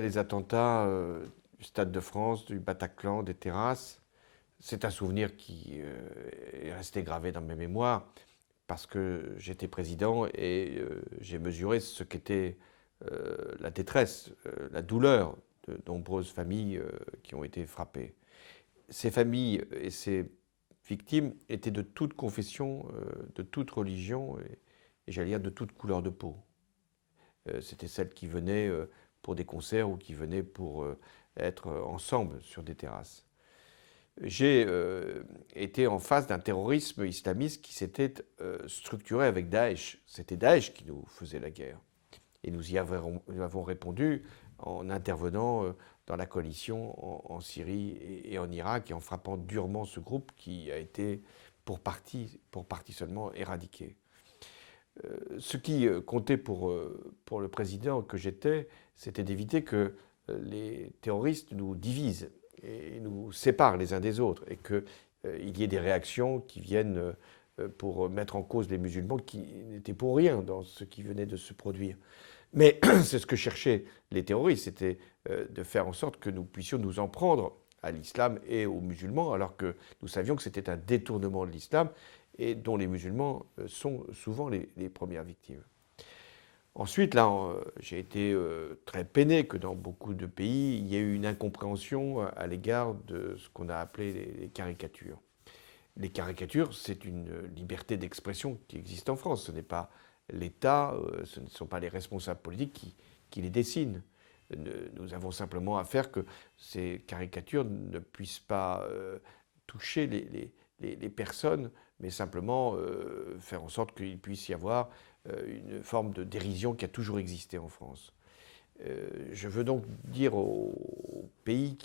Les attentats du Stade de France, du Bataclan, des terrasses, c'est un souvenir qui est resté gravé dans mes mémoires parce que j'étais président et j'ai mesuré ce qu'était la détresse, la douleur de nombreuses familles qui ont été frappées. Ces familles et ces victimes étaient de toute confession, de toute religion et j'allais dire de toute couleur de peau. C'était celles qui venaient pour des concerts ou qui venaient pour être ensemble sur des terrasses. J'ai été en face d'un terrorisme islamiste qui s'était structuré avec Daesh. C'était Daesh qui nous faisait la guerre. Et nous y avons répondu en intervenant dans la coalition en Syrie et en Irak et en frappant durement ce groupe qui a été pour partie seulement éradiqué. Ce qui comptait pour le président que j'étais, c'était d'éviter que les terroristes nous divisent et nous séparent les uns des autres et qu'il y ait des réactions qui viennent pour mettre en cause les musulmans qui n'étaient pour rien dans ce qui venait de se produire. Mais c'est ce que cherchaient les terroristes, c'était de faire en sorte que nous puissions nous en prendre à l'islam et aux musulmans, alors que nous savions que c'était un détournement de l'islam et dont les musulmans sont souvent les premières victimes. Ensuite, là, j'ai été très peiné que dans beaucoup de pays, il y ait eu une incompréhension à l'égard de ce qu'on a appelé les caricatures. Les caricatures, c'est une liberté d'expression qui existe en France. Ce n'est pas l'État, ce ne sont pas les responsables politiques qui les dessinent. Nous avons simplement à faire que ces caricatures ne puissent pas toucher les personnes, mais simplement faire en sorte qu'il puisse y avoir une forme de dérision qui a toujours existé en France. Je veux donc dire aux pays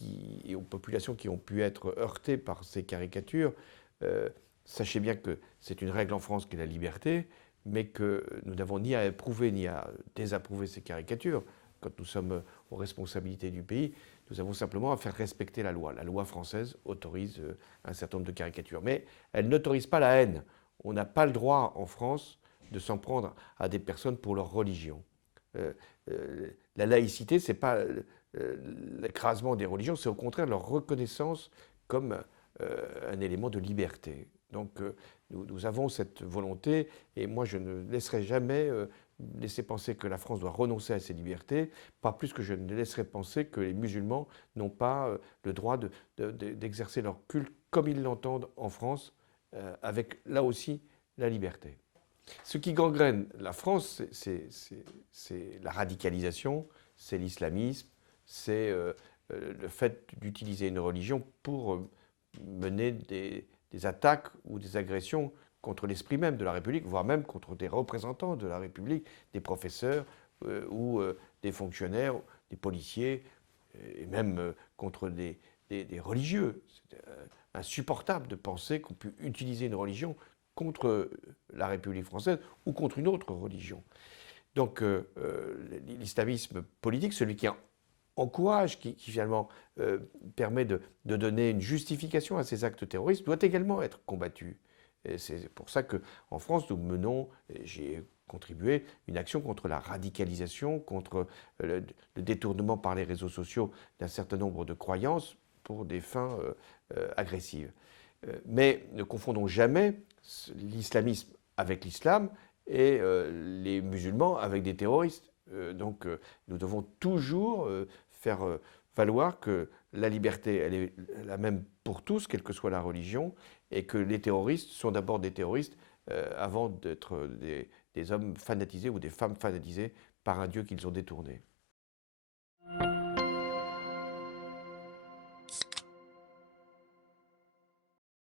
et aux populations qui ont pu être heurtées par ces caricatures, sachez bien que c'est une règle en France qui est la liberté, mais que nous n'avons ni à approuver ni à désapprouver ces caricatures. Quand nous sommes aux responsabilités du pays, nous avons simplement à faire respecter la loi. La loi française autorise un certain nombre de caricatures, mais elle n'autorise pas la haine. On n'a pas le droit en France de s'en prendre à des personnes pour leur religion. La laïcité, ce n'est pas l'écrasement des religions, c'est au contraire leur reconnaissance comme un élément de liberté. Donc nous avons cette volonté et moi je ne laisserai jamais laisser penser que la France doit renoncer à ses libertés, pas plus que je ne laisserai penser que les musulmans n'ont pas le droit d'exercer leur culte comme ils l'entendent en France, avec là aussi la liberté. Ce qui gangrène la France, c'est la radicalisation, c'est l'islamisme, c'est le fait d'utiliser une religion pour mener des attaques ou des agressions contre l'esprit même de la République, voire même contre des représentants de la République, des professeurs ou des fonctionnaires, des policiers, et même contre des religieux. C'est insupportable de penser qu'on peut utiliser une religion contre la République française ou contre une autre religion. Donc l'islamisme politique, celui qui encourage, qui finalement permet de donner une justification à ces actes terroristes, doit également être combattu. Et c'est pour ça qu'en France, nous menons, j'ai contribué, une action contre la radicalisation, contre le détournement par les réseaux sociaux d'un certain nombre de croyances pour des fins agressives. Mais ne confondons jamais l'islamisme avec l'islam et les musulmans avec des terroristes. Donc nous devons toujours faire valoir que la liberté, elle est la même pour tous, quelle que soit la religion, et que les terroristes sont d'abord des terroristes avant d'être des hommes fanatisés ou des femmes fanatisées par un Dieu qu'ils ont détourné.